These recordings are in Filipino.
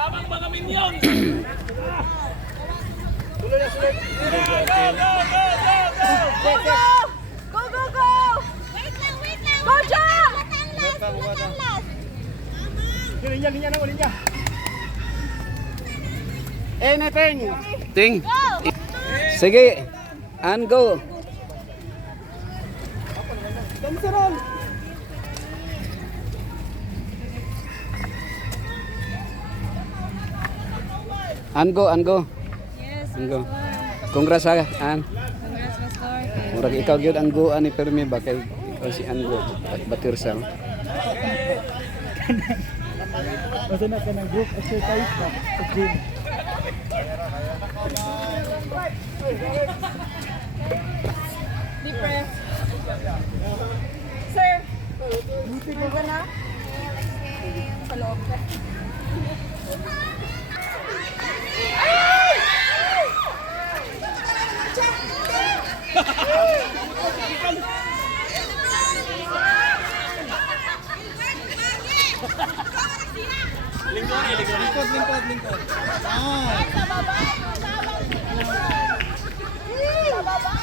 Tamang mga minion. Go, go, go! Wait lang! Go, Jam! Matanglas! Linya na, linya. Anything. Ting. Go! Sige. And go. Dansaron. And go, and go. Yes, And go. Congrats ha, An. congrats, Pastor. Murag ikaw gyud ang go ani permi ba kay ikaw si An go batir sa. Basta na ka ng group exercise ba? Sa gym. Deep breath. Sir, move ka na? Sa loob ka. Lingkod. Ah. Sa baba! Sa baba!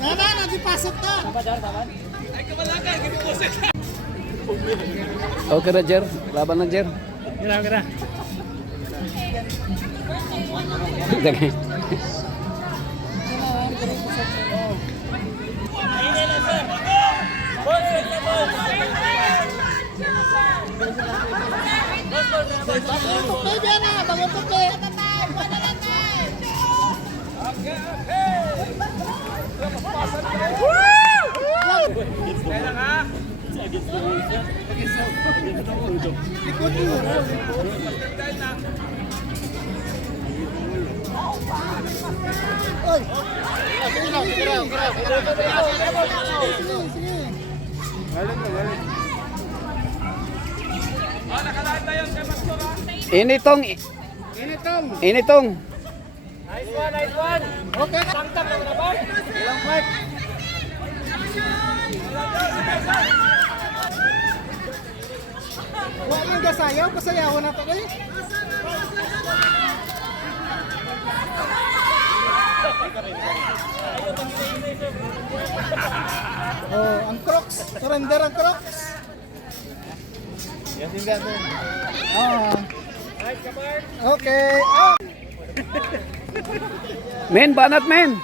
Tama na, dipasok na. Okay na Jer, laban na Jer. Gira. Dagay. Baby na, bagong tupi. Oy. Sige. Initong. Nice one. Okay. Tangtang lang na ba? Ilang fight. Huwag mong gasayaw, pasayawan na to kayo. Oh, ang Crocs. Surrender ang Crocs. Yes, hindi ako. Okay. Oh. Men, banat men.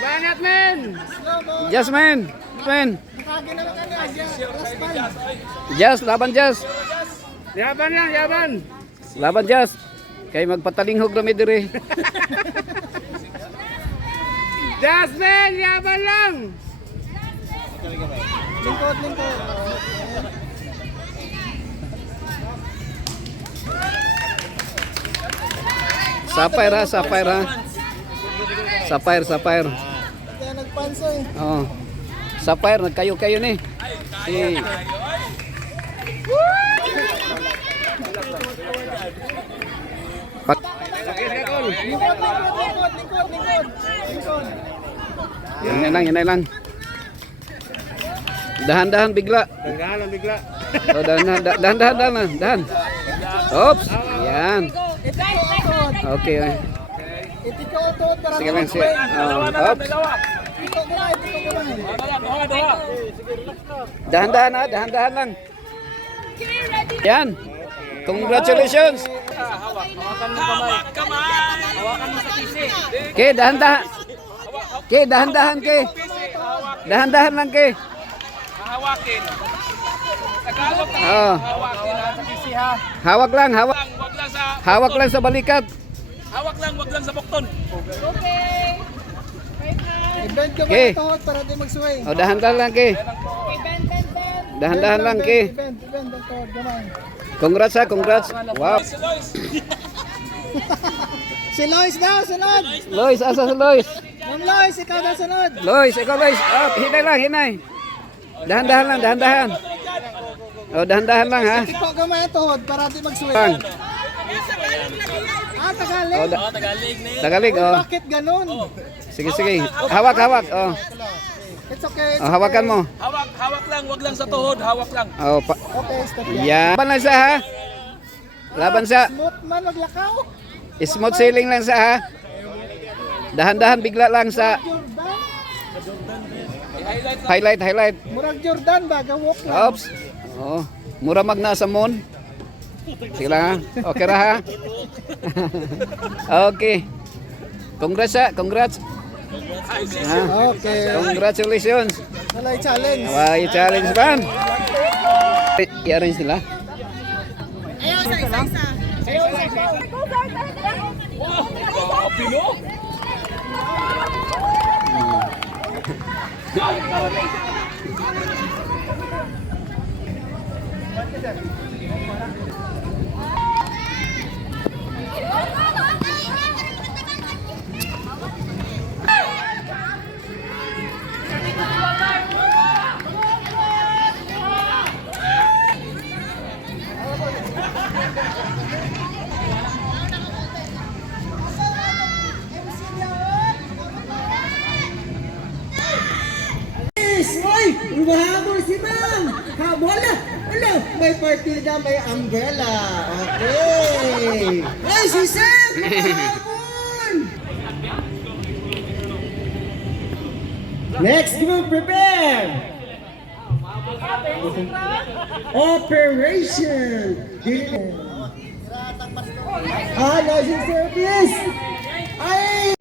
Banat men. Slow mo. Just men. Men. Nakagin naman ka niya. Last time. Just, laban just. Yaban yan, yaban. Laban just. Kay magpatalinghog na mi dire. Jasmine, yaban lang. Lingkod. Sapphire ha. Sapphire. Kaya nagpanso eh. Oh. Sapphire nagkayo-kayo ni. Si Lingkod. Yan lang. Dahan-dahan bigla. Oh, dahan. Oops. Yan. Okay. Itiko-utot para Sige lang siya. Oops. Ito gulay. Doha. Dahan-dahan lang. Yan. Congratulations. Hawak kamay. Hawakan mo sa kisi. Ke, dahan-dahan. Ke, dahan-dahan ke. Dahan-dahan lang ke. Hawakin. Tagalog na. Oh. Hawakin sa kisi ha. Hawak lang. Wag lang sa Hawak lang sa balikat. Hawak lang, wag lang sa bukton. Okay. Right hand. I-bend ka Okay. mga tuhod para di mag-sway. Oh, dahan-dahan lang ke. Okay, bend. Dahan-dahan lang ke. I-bend ang tuhod, gamay. Congrats. Wow. Si Lois. Si Si Lois daw, sunod. Lois, asa si Lois? Ma'am Lois, ikaw daw sunod. Lois, ikaw Lois. Oh, hinay lang, hinay. Dahan-dahan lang, dahan-dahan. Oh, dahan-dahan lang ha. Ikaw gamay ang tuhod para di mag-swing. Bang. Ah, Tagalog. Oh, Oh, Tagalog na yun. Tagalog, oh. Bakit ganun? Sige, sige. Hawak, hawak. Oh. It's okay. Oh, hawakan mo. Hawak, hawak lang, wag lang sa tuhod, hawak lang. Oh, Okay, stop lang. yan. Laban lang sa ha. Laban sa. Smooth man, maglakaw. Smooth sailing lang sa ha. Dahan-dahan bigla lang sa Jordan. I-highlight lang. highlight, highlight. Murag Jordan ba? Gawok lang. Oops. Oh, mura magna sa moon. Sige lang ha. Okay ra ha. Okay. Congrats ha, congrats. Ha? Okay. Congratulations. Walay challenge. Hawaii challenge ban. I-arrange nila. Grabe no? Oy! Umahabol si Ma'am! Wala! Wala! May partida, may umbrella. Okay! Ay, si Sam! Umahabol! Next group, prepare! Operation! Lodging service! Ay!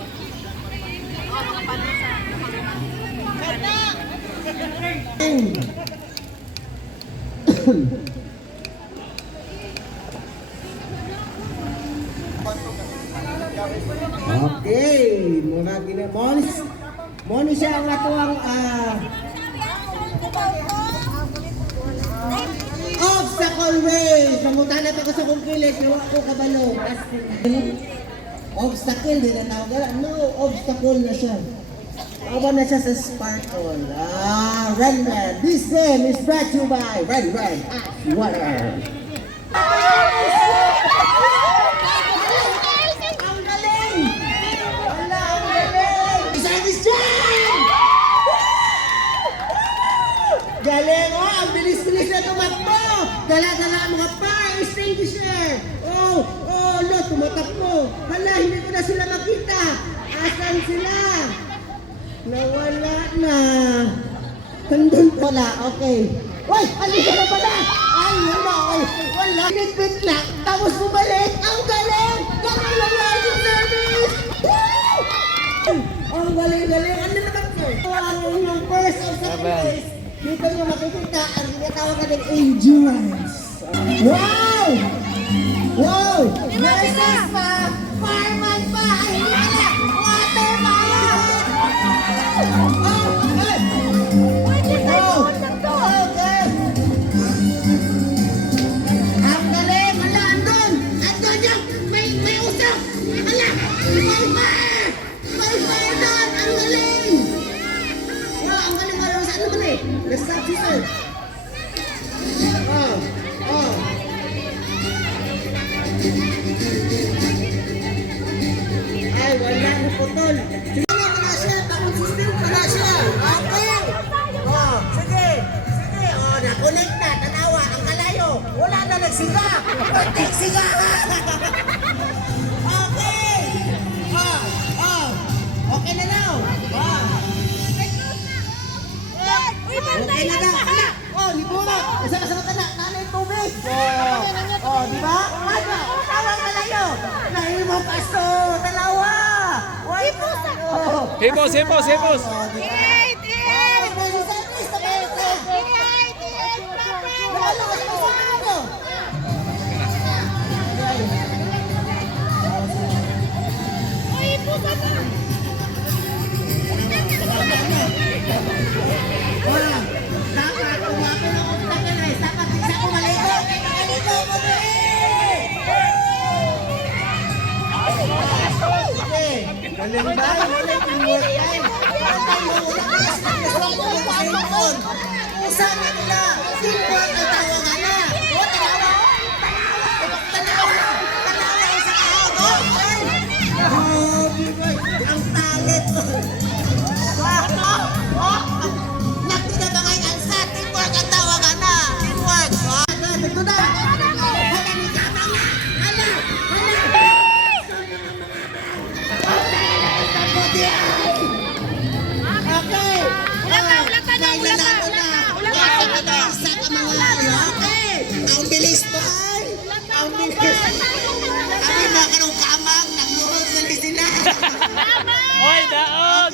Okay, muna ginamons. Moni siya ang atuang obstacle race. Namutan na ko sa kong kilit, nawa ko kabalo. Obstacle, di na tawag. No, obstacle na siya. Awa na siya sa sparkle. Run. This game is brought to you by Run Water. Ang galing! Wala, ang galing! Service dyan! Galing, oh! Ang bilis-bilis na tumakbo! Dala-dala mga fire extinguisher! Oh, lo, tumatakbo! Hala, hindi ko na sila makita! Asan sila? Nawala na! Nandun pala, okay. Uy! Alisa na pala! Ay, wala! Ay, wala! Pinit lang! Tapos bumalik! Ang galing! Galing lang yung service! Woo! Ang galing-galing! Ano naman po? Ang yung first of the place. Dito nyo makikita ang tinatawag natin endurance. Wow! Wow! Nurses pa! Fireman pa! Ay, hindi pala! Water pa! Ang galing! Hala, andun! Andun yung may usap! Hala! May fire! May fire doon! Ang galing! Wow, ang galing! Wala saan naman eh! Let's stop this one! Ay, wala na putol! Sige, wala siya! Takong system, wala siya! Okay! Sige! Sige! Na-connect na! Tanawa! Ang kalayo! Wala na nagsiga! Konting siga! Okay! Okay na daw! Okay na daw! Libulat! Isa ka sa mata na! Nanay tubig! Di ba? Tawang kalayo! Nahimok aso! Tanawa! Hipos, hipos, hipos. Dapat Galing ba? Wala teamwork yan. Patay mo, wala ka kasi nagkasama ng Panginoon. Usabi nila, teamwork ang tawagan na. O, tanawa. Tanawa yung sa kahod. Oh, Biboy, ang talit. Nakita ba kayo ang sa teamwork ang tawagan na? Teamwork. Ito na. Hala ni Kamang na. Hala. Okay. Ulat ka na. Isa ka mga okay. Ang bilis ba? Ang bilis. Abi na karong Kamang. Nagluhod na ni sila. Oy, daon!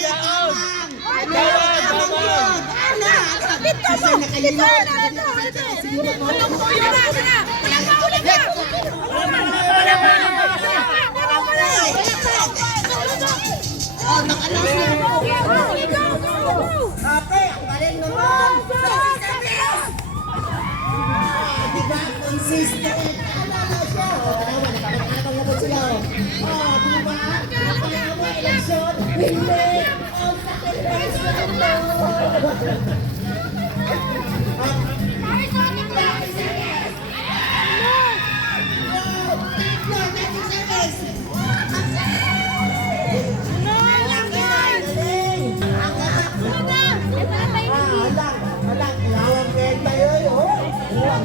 Okay, ang galing naman. Diba? Consistent. Ano na siya? Tanawa, nakapag-anabang naman sila. Diba? Nakapag-anabang eleksyon. Hindi. Ang sacrifice na ito.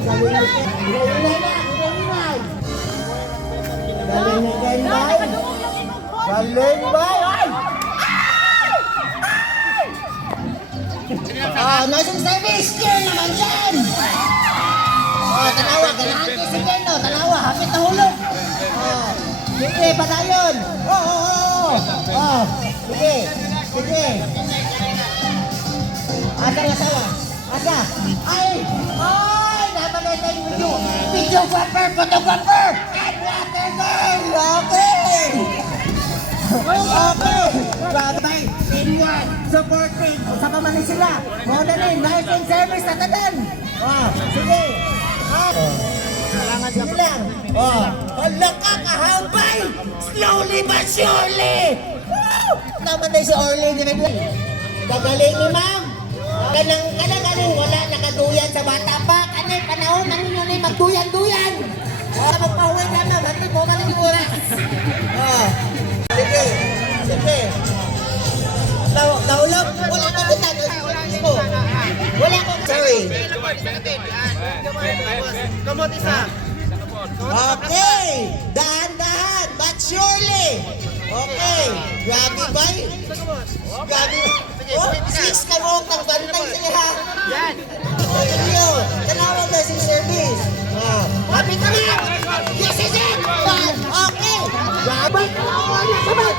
Galing na ganyan. Galing ba? Nursing service, clear naman dyan. Tanawa, ganahan ko si Keno. Tanawa, hapit na hulog. Sige, patayon. Sige, sige. Asa ang asawa? Asa? Ay! Dapat na tayo video. Videographer, photographer! And water girl! Okay! Okay! Grabe! Teamwork! Supporting! Sa pamanin sila! Muna rin! Nursing service sa tanan! Sige! Sige lang! Hala ka kahabay! Slowly but surely! Naman tayo si Orly. Gagaling ni ma'am! Kanang wala nakaduyan sa bata pa. Kanay panahon ang inyo na magduyan-duyan. Magpahuwi ka na. Hati mo ka ng oras. Sige. Sige. Naulap. Wala ka butang. Wala ko. Sorry. Kamot isa. Okay. Dahan-dahan. But surely. Okay. Grabe ba? Grabe. Six ka mo. Nagbantay sila. Yan. Tanawa nursing service. Happy ka na. Yes, yes, yes. Okay. Grabe. Tanawa. Tanawa. Kamot.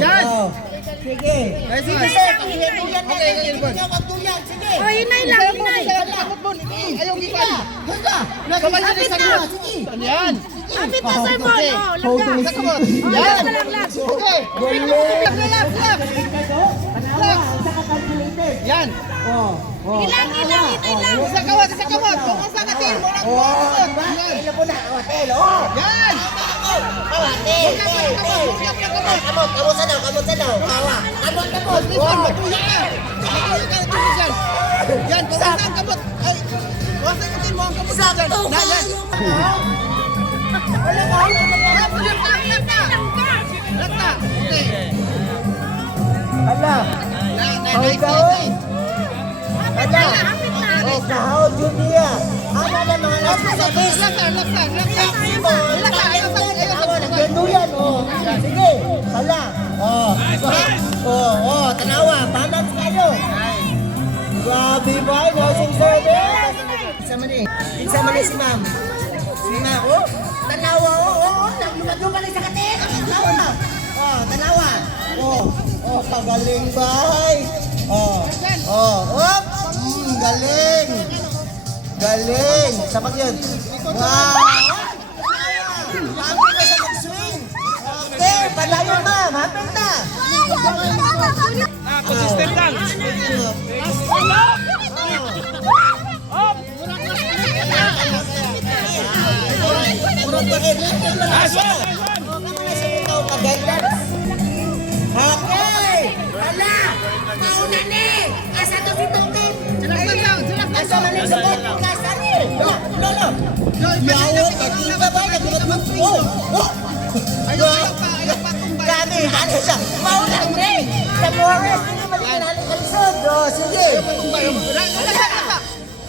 Yan! Sige! Sige, sir! Pagduyan na! Pagduyan! Sige! Oh, hinay lang, hinay. Ayaw gikan! Ganda! Kapit na! Sige! Yan! Kapit na, sir mo! Oh, langga. Yan! Lang. Okay! Yan! Ilang, hinay lang. Isa kawat! Kung asa ka tayo mo lang! Ilo po na! Awatel! Yan! Awatel! Kamot sa daw! Kawa! Kamot! Yan! Kung asa ang kabot! Ay! Wasa yung din mo ang kabot dyan! Yan! Lakta! Okay! Hala! Nice! Hala! Kahawad yun niya! Ano na mga nasa service? Ganduyan, sige, hala, tanawa, balance kayo. Grabe ba, nursing service? Isa man si ma'am. Si ma'am, tanawa, lumad-lumad sa katin. Tanawa, kagaling ba? Galing. Sapat yun. Wow! Consistent lang. Okay! Hala! Mauna ni! Asa to si Tongin? Asa man yung support ng kasa ni? Lolo! Yawo! Pagkita ba? Nagulot mo? Oh! Grabe! Ano siya? Mauna ni! Sa Morris! Hindi malikanali kalisod! Oh, sige!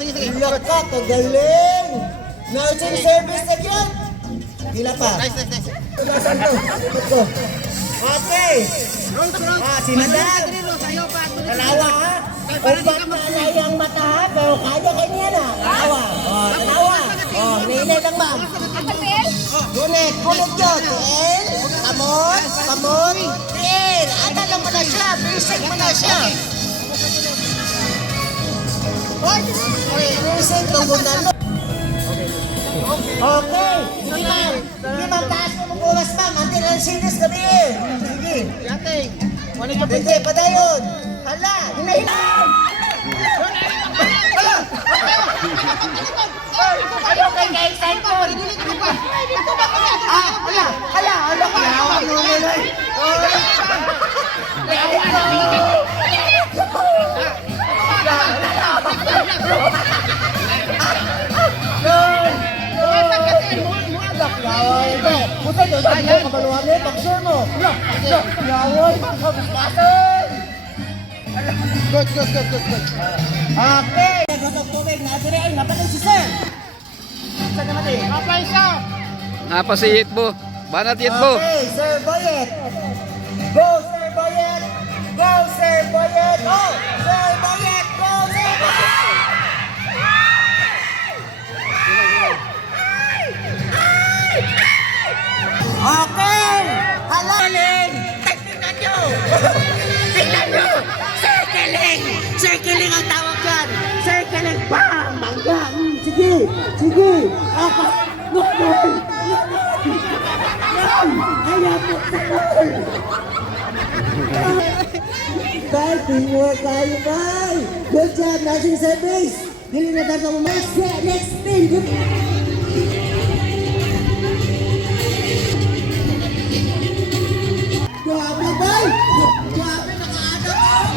Iyak ka! Kagaling! Nursing service again! Gila pa! Nasaan to? Ito. Okay! Si Madam! Tanawa ha? Upang maalay ang mata ha? Pero kaya kanya na. Tanawa. Tanawa. Ninay lang ma'am. Gunit. Gunit yun. Tiil. Kamot. Kamot. Tiil. Atala mo na siya. Basic mo na siya. Basic. Tunggunan mo. Okay. Sige ma'am. Sige ma'am. Taas mo mo buwas ma'am. Until ang sinis gabihin. Sige. Sige. Padayon. Hala. Hinahilan. Ayaw kay Kaisan ko. Hala. Hala. Hala ka. Hawak mo nilay. Bukan doon sa mga kabaluhan niya, pag-sure mo. Yawoy, pag-sabiskasan. Good. Okay. Nagotog tubig na ito rin. Napatay si Sir. Saan naman eh? Napay siya. Napa si Yitbo. Banat Yitbo. Okay, Sir Boyet. Go, Sir Boyet. Go, Sir Boyet. Oh, Sir Boyet. Go, Sir Boyet. Okay! Halalin! Tingnan nyo! Tingnan nyo! Circling! Circling ang tawag yan! Circling! Bam! Bangga! Sige! Sige! Apa! Look! Yan! Ayaw po sa goal! Bye! Teamwork tayo! Bye! Good job! Nursing service! Dili na tayo mo! Next team! Good. Grabe, bay! Grabe, nakaadap!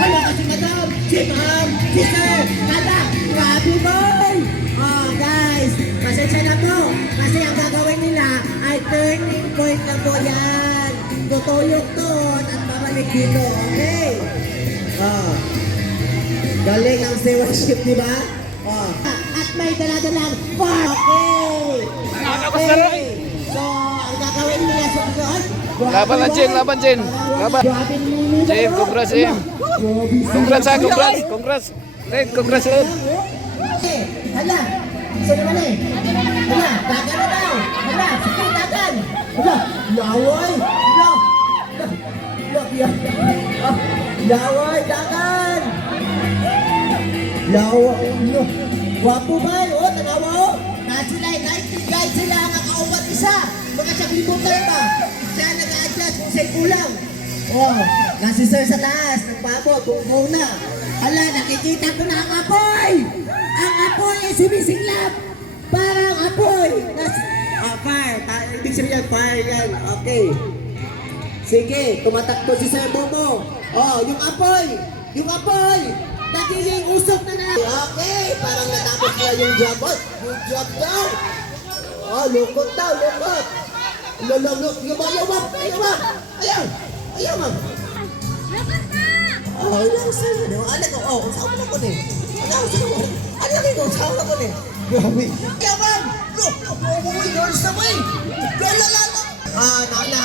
Wala kasi madam! Si ma'am! Si sir! Kada! Grabe, bay! Oh, guys! Pasensya na po! Kasi ang gagawin nila ay turning point na po yan! Tutuyok doon at babalik dito, okay? Oh. Galing ang stewardship, di ba? Oh. At may dala-dalang bar! Okay! So, ang gagawin nila sa pagkakas, Laban lang, Jim. Laban, Jim. Laban. Jim, congrats, Jim. Congrats, ha. Congrats. Congrats. Red, congrats, Red. Hala! Saan naman eh? Hala! Dagan na daw! Hala! Sige, dagan! Hala! Yawoy! Hala! Yawoy! Dagan! Yawoy! Wapo ba? O, tanawa o! Sila, 90 guys sila ang nakaupat isa. Baka siya kalimutan ba? Siya nag-a-adjust kung sa'y kulang. Oh, nasi sir sa taas, nagpabot, bumaw na. Hala, nakikita ko na ang apoy! Ang apoy ay sumisinglap! Parang apoy! Fire! Ibig sabihin yan, fire yan. Okay. Sige, tumatakbo si Sir Bobo. Oh, yung apoy! Yung apoy! Nagiging usok na na! Okay, parang natapos na yung job. Good job daw! Oh, lukot daw, lukot! Lululuk, yumak! Ayaw! Ayaw, ma'am! Oh, ayaw, sir! Anak ko, oh, usawa na ko din. Anak ko, usawa na ko din. Grabe! Ayaw, ma'am! Umuwi, girls na way! Lalala!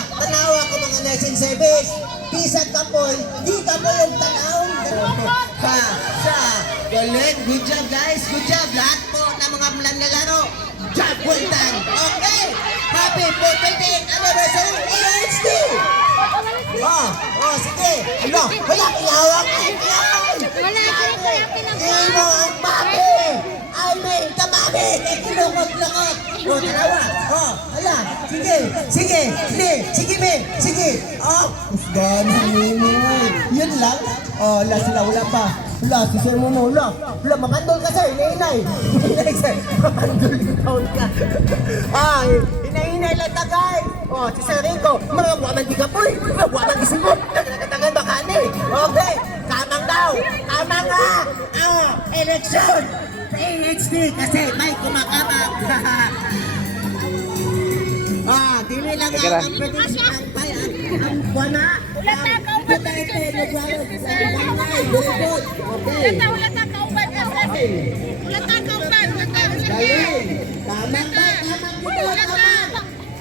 Tanawa ko mga nursing service. Bisan kapoy, di kapoy yung tanaw. Galing, good job guys, good job. Lahat po ng mga manlalaro. Job well done. Okay, happy 14th anniversary EHD. Sige. Ano, wala kayawang. Hindi mo ang mami. I mean, kamami. Kinukot-lakot. Oh, dalawa. Oh, ala. Sige, sige, sige, sige. Oh, usgan mo. Yun lang. Oh, la sila wala pa. Wala, si Sir Momo, wala. Wala, mamandol ka, sir. Inay. Inay, sir. Mamandol taon ka. Ah, inay lang ka, guys. Oh, si Sir Rico, mga waman di ka po eh. Mga waman di sigot. Nagkatagan baka ni. Okay, tamang daw. Tama nga. Ah, election. PhD kasi may kumakamag. Ah, dili lang Sige lang. ang pwede ang bayan. Ang buwana. Galing. Tama ba? Tama dito. Tama.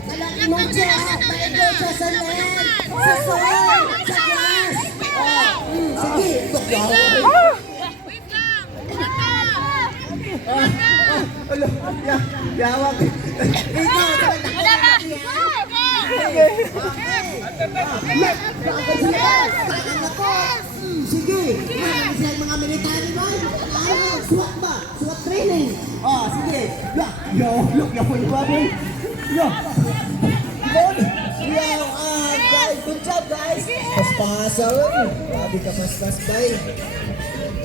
Malaki mo siya. Paigo siya sa land. Sa soil. Sa grass. Sige. Yawag. Sige. Sige. Mga military ba? Swat ba? Swat training. Oh, sige. Yo, look, boy. Yo. Yo, guys, good job, guys. Paspasan. Grabe ka paspas, bay.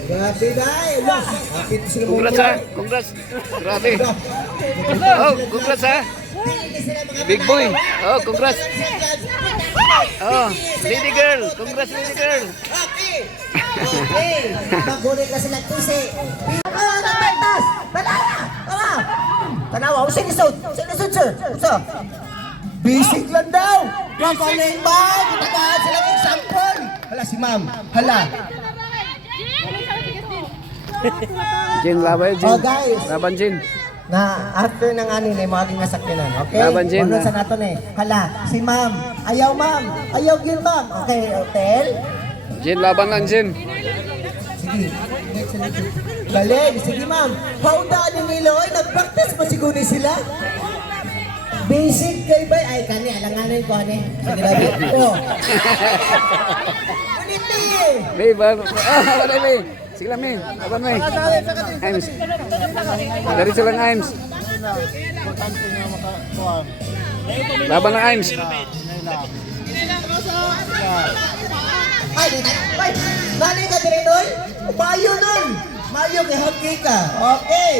Grabe, bay. Look, kapit sila mo. Congrats ha. Congrats. Grabe. Oh, congrats ha. Big boy. Oh, congrats. Oh, lady girl. Congrats, lady girl. Okay. Okay. Magulit na sila kasi. Nagpagtas! Tanawa! Tanawa! Tanawa! Sinisod! Sinisod, sir! Sir! Basic lang daw! Kakaling ba? Kutagaan silang example! Hala si ma'am! Hala! Jin, laban Jin. Oh, guys. Laban Jin. Na after ng anin ay maging nasakyanan, okay? Laban, Jin, Ano ha? sa nato ni? Hala, si ma'am. Ayaw ma'am. Ayaw gil ma'am. Okay, hotel. Jin, laban lang Jin. Sige. Galing. Sige ma'am. Paundaan ni Niloy. Nag-practice pa siguro sila. Basic kay bay. Ay, kani. Alanganin ko, ani. Grabe. Oh. Uniti. May ba? Ah, wala may. Sige lang may. Laban may. Aims. Dari silang Aims. Laban ng Aims. Ay, nani ka din Noy? Mayo nun. Mayo kay hotkey ka. Okay.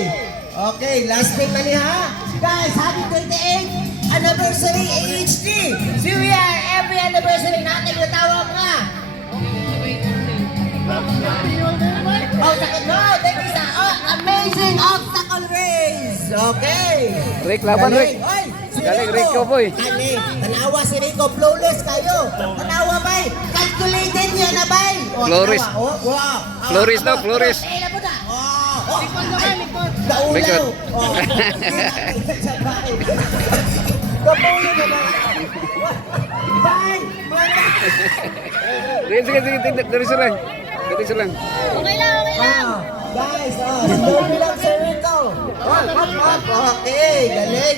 Okay, last thing na ni ha. Guys, happy 28th anniversary AHD. So we are every anniversary natin natawag nga. Oh, no, thank you sa amazing obstacle race. Okay. Rick, laban Rick. Oy, si Galing, Rico, boy. Ani, tanawa si Rico, flawless kayo. Tanawa bay, calculated niya na bay. Oh, Flores. tanawa. Oh, wow. Flores daw, Flores. Eh, labo na. Oh, Likod naman, likod. Daulaw. Likod. Oh. Kapulo na ba? Bay, mana? Sige, sige, sige. Dari silang. Dari silang. Okay lang, okay lang. Guys, slowly lang Sir Rico. Up. Okay,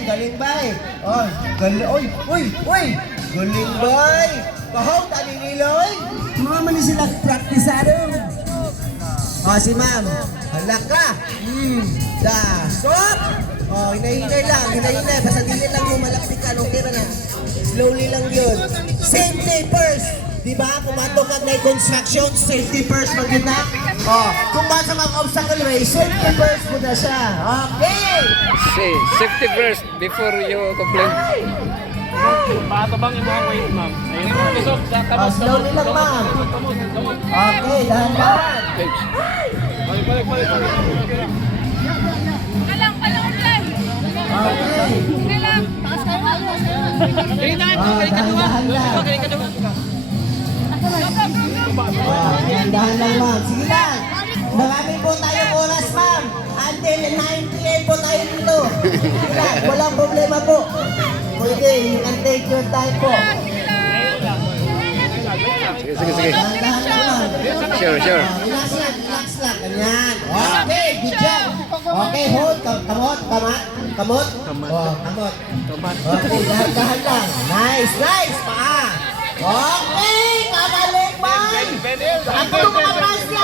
galing bay. Oh, galing. Uy. Galing bay. Pahaw, tani niloy. Mga man sila praktisado. Oh, si ma'am. Hala ka. Stop. Oh, hinay lang. Basta dili lang mo malakpikan. Okay ba na? Slowly lang yun. Safety first. Diba? Kung matungkag na yung construction, safety first mag yun na. Oh, kung ba sa mga obstacle race, safety first mo na siya. Okay. Say, safety first before you complain. Pato bang imong weight, ma'am? Ayun, kusog sa Oh, slowly lang, ma'am. Okay, dahan-dahan. Balik. Okay. Okay lang. Taas kayo, taas kayo. Dahan-dahan lang. Dahan-dahan lang, ma'am. Sige lang. Marami po tayong oras, ma'am. Until 9 p.m. po tayo dito. Sige lang, walang problema po. Pwede, you can take your time po. Sige. Dahan-dahan lang, ma'am. Sure. Relax lang. Ganyan. Okay, good job. Okay, hold. Kamot. Oh, kamot. Okay, dahan-dahan lang. Nice. Paa. Okay, kagaling, man. Ang mga fans niya.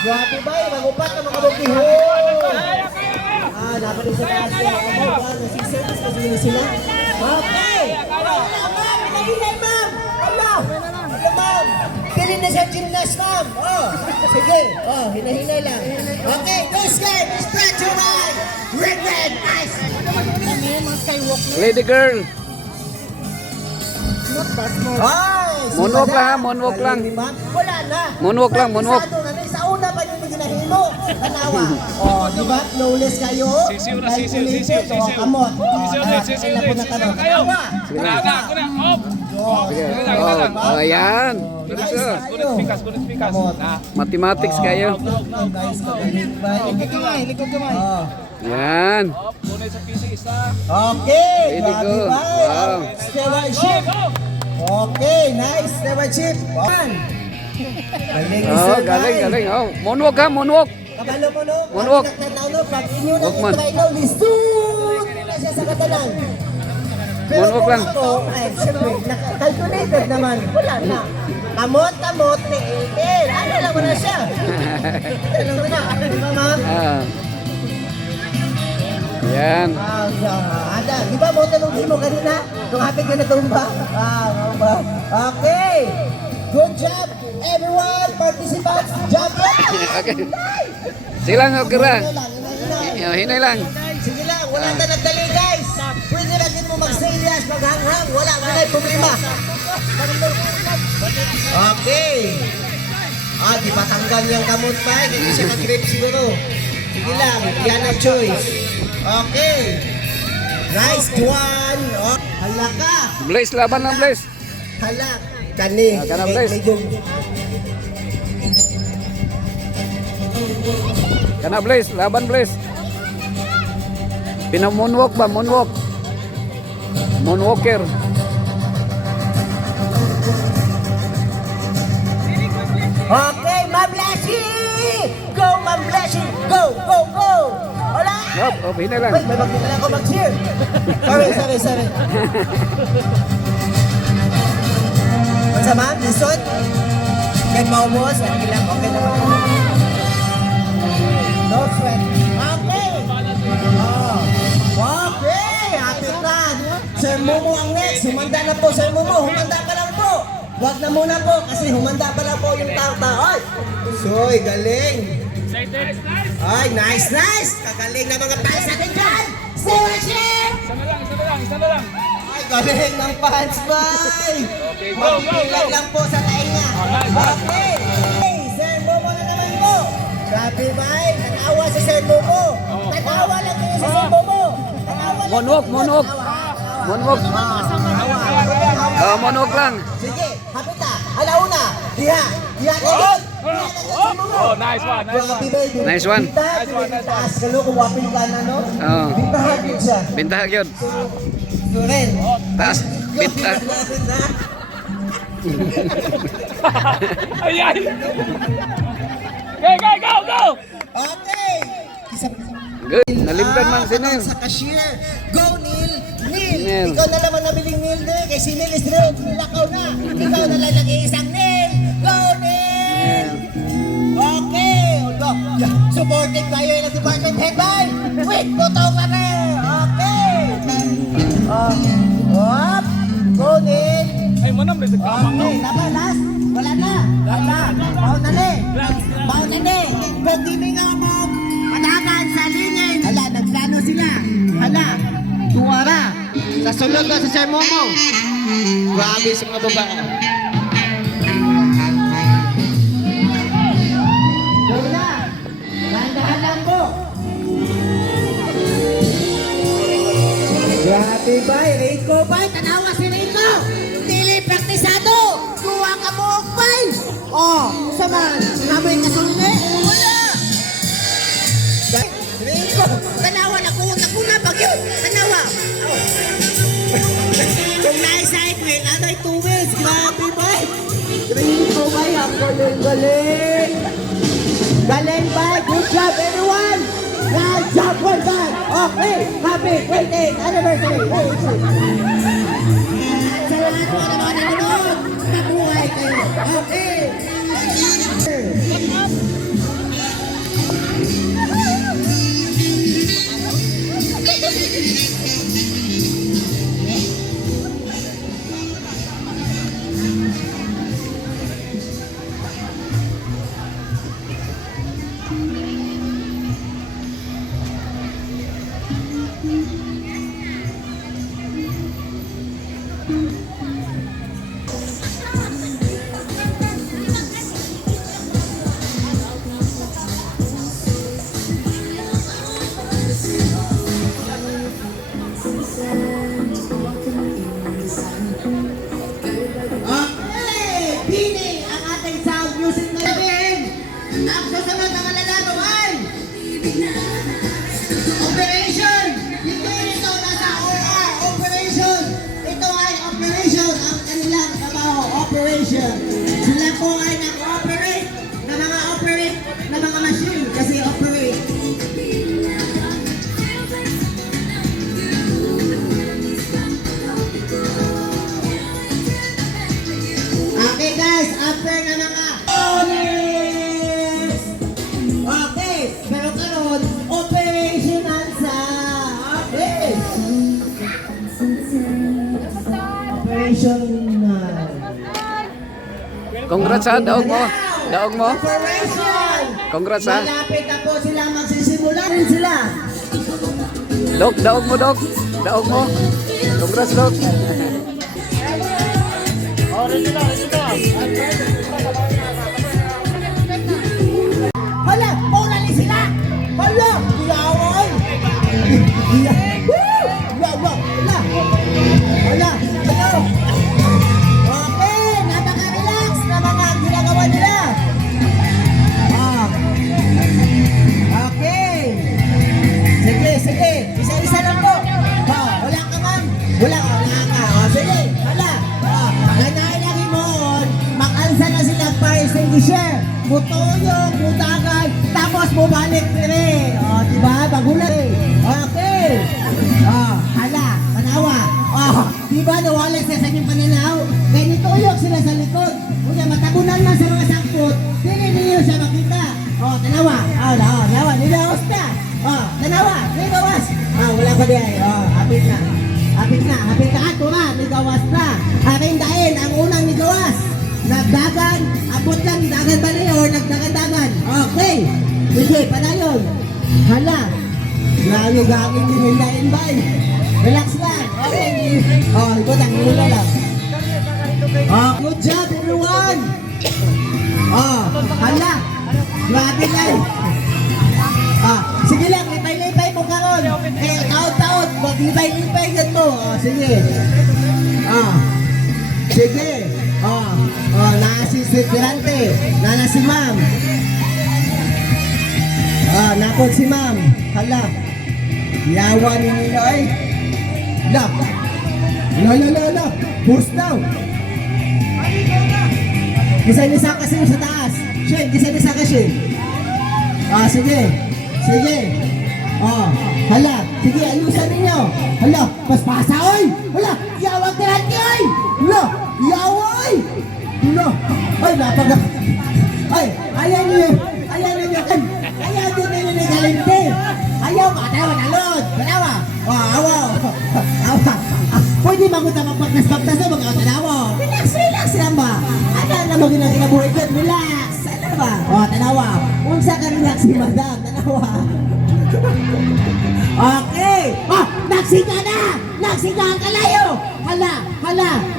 Grabe ba, magupat ang mga bukiho. Dapat sa taas ko. Nag-service kasi yun sila. Okay. Ma'am, hinahilay, ma'am. Hello, ma'am. Pili na siya gymnast, ma'am. Sige. Hinahinay lang. Okay, those guys, stretch your mind. Red, nice. Lady girl. Moonwalk lang ha, moonwalk lang. Wala na. Moonwalk lang, moonwalk. Sa una pa yung ginahimo. Tanawa. Di ba? Flawless kayo. Sisiw na, Calculated, sisiw. Kamot. Sisiw. Tanawa. Naga, ako na. Hop. Sige. Ayan. Kulit pikas. Mathematics kayo. Guys, kagaling ba? Likod kamay. Yan. Hop, kunay sa PC isa. Okay. Really Grabe good. ba? Wow. Steward ship. Okay, nice. Steward ship. Galing ni Oh, Sir, galing, guys. galing. Oh, moonwalk ha, moonwalk. Kabalo mo no? Moonwalk. Pag inyo na Walkman. i-try now, lisod na siya sa katalan. Pero Moonwalk kung lang. ako, ay, siyempre, calculated naman. Wala na. Kamot, ni-eater. Ano lang mo na siya? Ano mo na? Di ba, ma'am? Ah. Yan. Ada, di ba mo tanongin mo kanina? Kung happy ka na tumba? Okay. Good job, everyone, participants. Job well. Okay. Silang okay ra. Hinay lang. Sige lang, wala na nagdali guys. Pwede lang din mo mag-serious, maghanghang. Wala ka na problema. Okay. Di pa tanggal yung kamot pa. Hindi siya mag-grip siguro. Sige lang, yan ang choice. Okay. Nice one. Hala ka. Blaze, laban lang, Blaze. Hala. Kani. Kana, Blaze. Kana, Blaze. Laban, Blaze. Pinamoonwalk ba? Moonwalk. Moonwalker. Okay, Ma'am Lassie! Go, Ma'am Lassie! Go, go, go! Wala! Hop, hinay lang. Wait, may magkita lang ako mag-cheer. Sorry. What's up, ma'am? Lisod? Kahit maumos, okay lang, okay naman. No sweat. Okay! Okay! Happy plan! Sir Momo ang next. Humanda na po, Sir Momo. Humanda ka lang po. Wag na muna po kasi humanda pa lang po yung tao-tao. Ay! Soy, galing! Ay, nice! Kagaling na mga fans natin dyan! Stewardship! Isa na lang. Ay, galing ng fans, bay! Okay, go. Lang po sa tainga. Okay! Hey, Sir Momo na naman po! Grabe, bay! Nanawa si Sir Momo! Nanawa lang kayo sa Sir Momo! Moonwalk. Moonwalk. Moonwalk lang. Sige, hapit na! Alauna! Diha! Kagot! Oh, nice one. Grabe, baby! Nice one. Bintahag yun yung taas. Kalo, kumapin ka na, no? Oh. Bintahag yun siya. Bintahag yun. Suren! Taas. Bintahag. Ayan. Go. Okay! Good. Nalimtan man si Neil. Sa cashier. Go, Neil! Neil. Ikaw na naman nabiling Neil din. Kay si Neil is Neil. Nilakaw na. Ikaw na lang nag-iisang Neil. Go, Neil! Okay! Olo. Supported kayo ng department head by Wait, Boto ka na. Okay! Hop! Go, Neil! Ay, manam na kamang no. Okay, laban, last. Wala na. Baon na ni. Kung di may nga mo, panagan sa lingin. Hala, nagplano sila. Hala, tuwara. Sa sunod na sa Sir Momo. Grabe sa mga babae. Go na. Dahan-dahan lang po. Grabe ba? Reiko ba? Tanawa si Reiko. Dili praktisado. Kuha ka mo og file. Saman. Namoy ka sulme. Wala. Reiko. Tanawa na kuna pag yun. Tanawa. Kung na-excitement, anay 2 weeks. Grabe ba? Reiko ba? Ang galing. Galing ba? Good job everyone. Nice job, well done. Okay, happy 28th anniversary. Sa lahat mo na mga nanonood, mabuhay kayo. Okay. Ang susunod na malalaman ay Operation! Hindi ito nasa OR, Operation! Ito ay Operation, ang kanilang trabaho, Operation. Sila po ay nag-operate na mga machine kasi operate. Okay guys, after na mga honors! Okay, pero karon operational sa okay. Operational. Congrats ha, daog mo. Daog mo. Operation! Congrats ha. Malapit na po sila magsisimula rin sila. Dok, daog mo, Dok. Daog mo. Congrats, Dok. Oh, ready na. Hala, mauna ni sila! Hala, yawan! Hala, okay, napaka-relax na mga ginagawa nila. Okay. Sige, isa-isa lang po. Wala ka man. Wala ka. Sige, hala. Ganahin lagi mo, makalsa na sila fire extinguisher. Butuyong, butagan, tapos bumalik rin. Diba? Bagulat eh. Okay. Hala, panawa. Diba nawala sa inyong pananaw? Kaya nituyok sila sa likod. Kaya matabunan lang sa mga sangkot. Hindi niyo siya makita. Tanawa. Tanawa. Nilawas na. Tanawa. Nilawas. Wala ko diyan. Hapit na. Ato na. Nigawas na. Aking dahin, ang unang nigawas. Nagdagan. Abot lang. Dagan ba na yun? Nagdagan. Okay. Sige, panayon. Hala. Grabe gagawin din yung dahin ba? Relax lang. Okay. Ikot lang. Good job, everyone. Hala. Grabe lang. Sige lang, lipay-lipay mo karon. Taot-taot, maglipay-lipay yan mo. Sige. Sige. Na si Securante. Na si ma'am. Napod si ma'am. Hala. Yawa ni nila ay. La. Burst daw. Gisa-gisa kasi sa taas. Shen, gisa-gisa kasi. Sige. Hala. Sige, ayusan ninyo. Hala, paspasa, oy. Hala, yawag ka natin, oy. Hala, yaway. Hala, ay, napaga. Ay, ayan ninyo kan. Ayan din ninyo ni Galente. Ayaw, matawa, nalod. Panawa. Awa. Pwede magunta magpagnas-pagnas na mga tanawa. Relax lang ba? Ano na mo ginabuhay ko? Relax. Ano ba? Tanawa. Unsa ka relax si madam. Tanawa. Okay. Nagsika ang kalayo. Hala.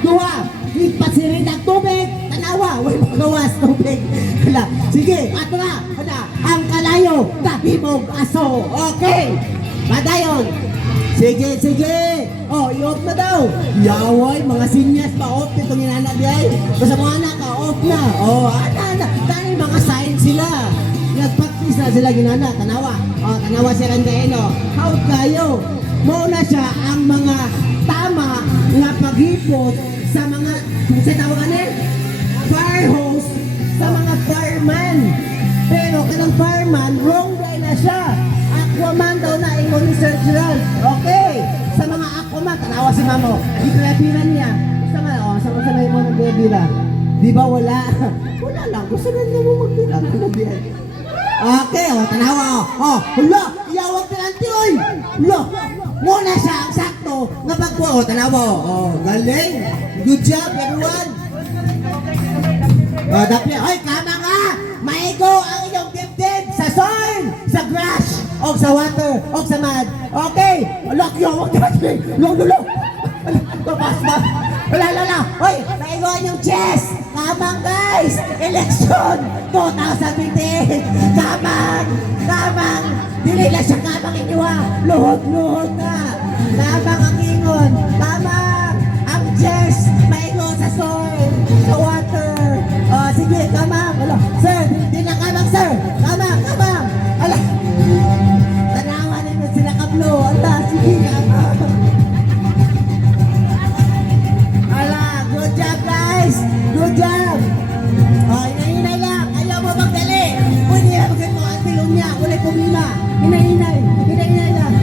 Duha. Ipasirin ang tubig. Tanawa. Huwag magawas tubig. Hala. Sige. Ato na. Hala. Ang kalayo. Tahimog aso. Okay. Padayon. Sige. I-off na daw. Yaway, mga sinyas pa off. Itong inanak diay. Basta mga anak ka, off na. Dahil mga sign sila. Nag-practice na sila ginana. Tanawa si Randaeno. How kayo? Muna siya ang mga tama nga paghipot sa mga, sa tawagan fire hose sa mga fireman. Pero kanang fireman, wrong way na siya. Aquaman daw na ingon ni Sir Gerald. Okay. Sa mga Aquaman, tanawa si Mamo. Ipinapiran niya. Sama mo nagbibira. Di ba wala? Wala lang. Gusto na niya mo magbira. Okay, tanawa. Hala, iyawag ka lang tiyoy. Hala, muna siya ang sakto na pagkuha. Tanawa. Galing. Good job, everyone. Dapya. Ay, kama nga. Maigo ang inyong dibdib sa soil, sa grass, o sa water, o sa mud. Okay. Lock yun. Huwag natin. Lulo. Tapos ba? Wala. Hoy, maigo ang inyong chest. Kamang guys. Election 2015. Kamang. Dili lang siya kamang inyo ha. Luhod na. Kamang ang ingon. Kamang. Ang chest. Maigo sa soil, sa water. Sige, kamang. Sir, di na kamang, sir. problema. Hinay-hinay. Hinay-hinay lang.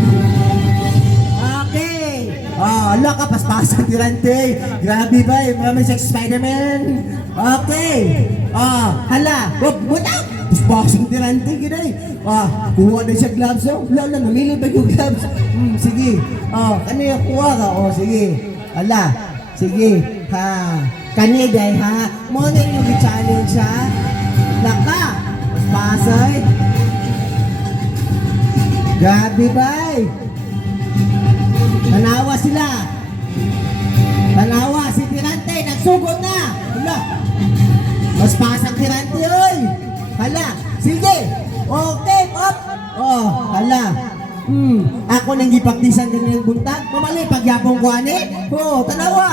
Okay. Ala ka, paspasan tirante. Grabe ba, maraming sa Spider-Man. Okay. Hala, butak. Paspasan tirante, ginay. Kuha na siya gloves. Wala, namili ba yung gloves? Sige. Ano yung kuha ka? Sige. Hala, sige. Kaniday, ha? Muna yung challenge, ha? Laka, paspasay. Grabe ba? Tanawa sila. Tanawa si Tirante, nagsugod na. Hala. Mas pasang Tirante, oy. Hala. Sige. Okay, up. Hala. Ako nang gipaktisan ganyan buntag. Mamali, pagyapong ko ani. Tanawa.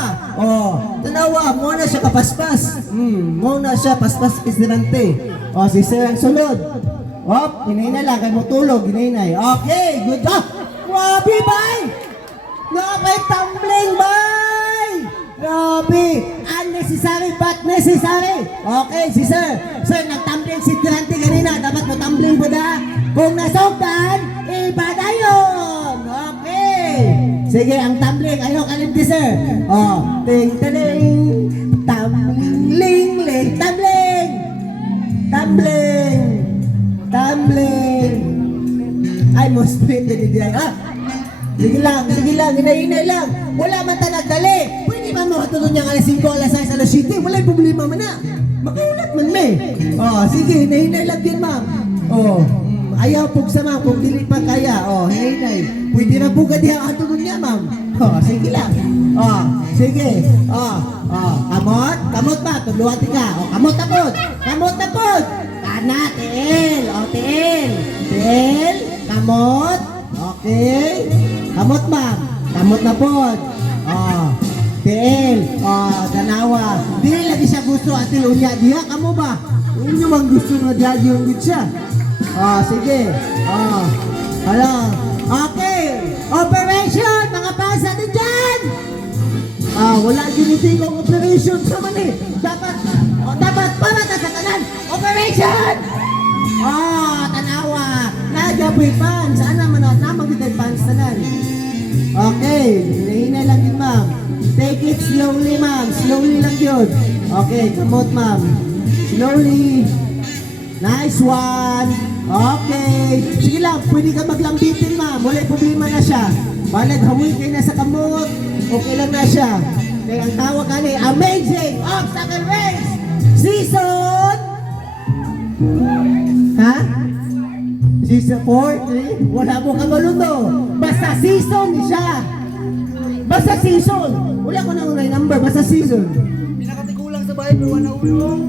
Tanawa. Muna siya kapaspas. Muna siya paspas kay Tirante. Si Sir ang sulod. Hinay na lang. Kaya mo tulog. Hinay na. Okay, good job. Grabe, bay. Grabe, tumbling, bay! Grabe! Unnecessary but necessary! Okay, si Sir. Sir, nag-tumbling si Tirante kanina. Dapat mo tumbling po na. Kung nasugdan, iba na yun! Okay! Sige, ang tumbling. Ayaw kalimti, Sir. Ting-taling! Tumbling-ling! Tumbling! Tumbling! Tumbling! Ay, mo split na di Sige lang, hinay-hinay lang. Wala man ta nagdali. Pwede man mo katulong niya alas 5, alas 6, alas 7. Wala yung problema man na. Makaulat man me. Sige, hinay-hinay lang din, ma'am. Ayaw pug sa ma'am, kung dili pa kaya. Hinay-hinay. Pwede na po ka diha katulong niya, ma'am. Sige lang. Sige. Kamot? Kamot ba? Tuluwati ka. Kamot tapod. Kamot tapod. Kana, tiil. Tiil. Tiil. Kamot. Okay. Kamot ma'am. Kamot na po. Tiil. Danawa. Dili lagi siya gusto at tilunya. Diha kamo ba? Inyo mang gusto na diha yung good siya. Sige. Hala. Okay. Operation. Mga pasa din dyan. Wala ginitigong operation sa mali. Dapat para sa tanan. Operation. Tanawa. Nagyapoy pan. Saan naman namang ditay pans tanan. Okay. Hinay lang din, ma'am. Take it slowly, ma'am. Slowly lang yun. Okay. Kamot, ma'am. Slowly. Nice one. Okay. Sige lang. Pwede ka maglambitin, ma'am. Wala problema na siya. Balag, hawi kayo na sa kamot. Okay lang na siya. Kaya ang tawag ka ni Amazing Obstacle Race Season! Season 4? Wala mo kamaluto. Basta season siya. Basta season. Wala ko na unay number. Basta season. Pinakatigulang sa bahay, pero wala ulong.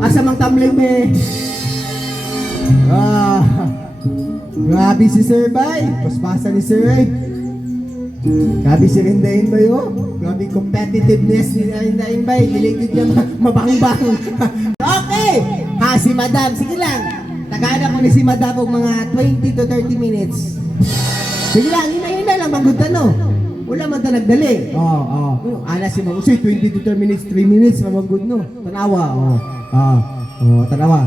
Asa mang tumbling me. Grabe si Sir Bay. Paspasa ni Sir Bay. Grabe si Rindain Bay, Grabe competitiveness ni Rindain Bay. Diligid niya mabangbang. Okay! Si Madam. Sige lang. Tagada ko ni si Madam og mga 20 to 30 minutes. Sige lang. Hina-hina lang. Magpunta, no? Wala man ta nagdali. Ala si Ma'am Usoy, 20 to 30 minutes, 3 minutes, mamagod, no? Tanawa, tanawa.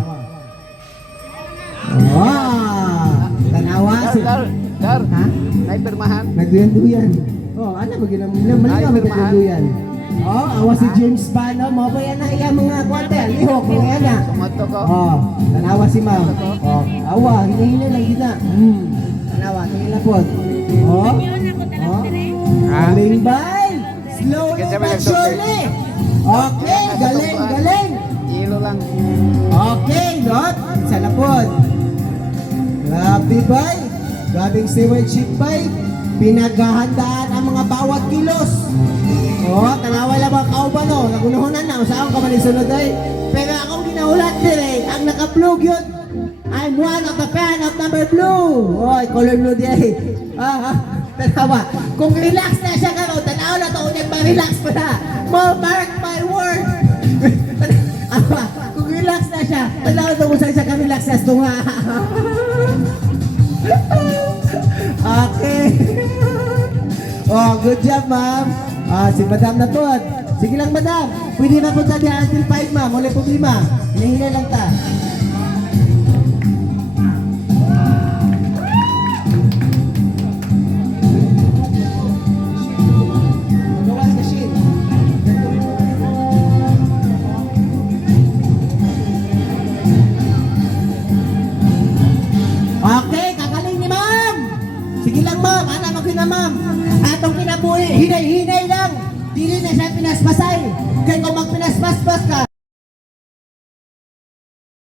Tanawa. Dar, naipirmahan. Nagduyan-duyan. Ano ba ginam? Malinaw nagduyan. Awas si James Bano, mo ba yan na iya mga kwatel? Ihok, mga yan na. Sumato ko. Tanawa si Ma'am. Awa, hina-hina lang kita. Tanawa, tingin na po. Galing bay! Slowly but surely! Okay, galing! Ilo lang. Okay, not? Sa lapod. Grabe bay! Grabing stewardship bay! Pinaghahandaan ang mga bawat kilos. Tanawa lang mga kauban, nagunahonan na. Saan ka man isunod ay? Pero akong ginahulat dire, ang naka-blue yun. I'm one of the fan of number blue. Color blue di tanawa. Kung relax na siya ka, tanawa na to, unyag ma-relax pa na. Mark my word. Kung relax na siya, tanawa na kung saan siya ka-relax na tunga. Okay. Good job, ma'am. Si Madam na po. Sige lang, Madam. Pwede na po sa until 5, ma'am. Wala problema. Hinahina lang ta. lang ma'am, anak mo kina ma'am. Atong kinabuhi, hinay-hinay lang. Dili na siya pinaspasay. Kaya kung magpinaspaspas ka,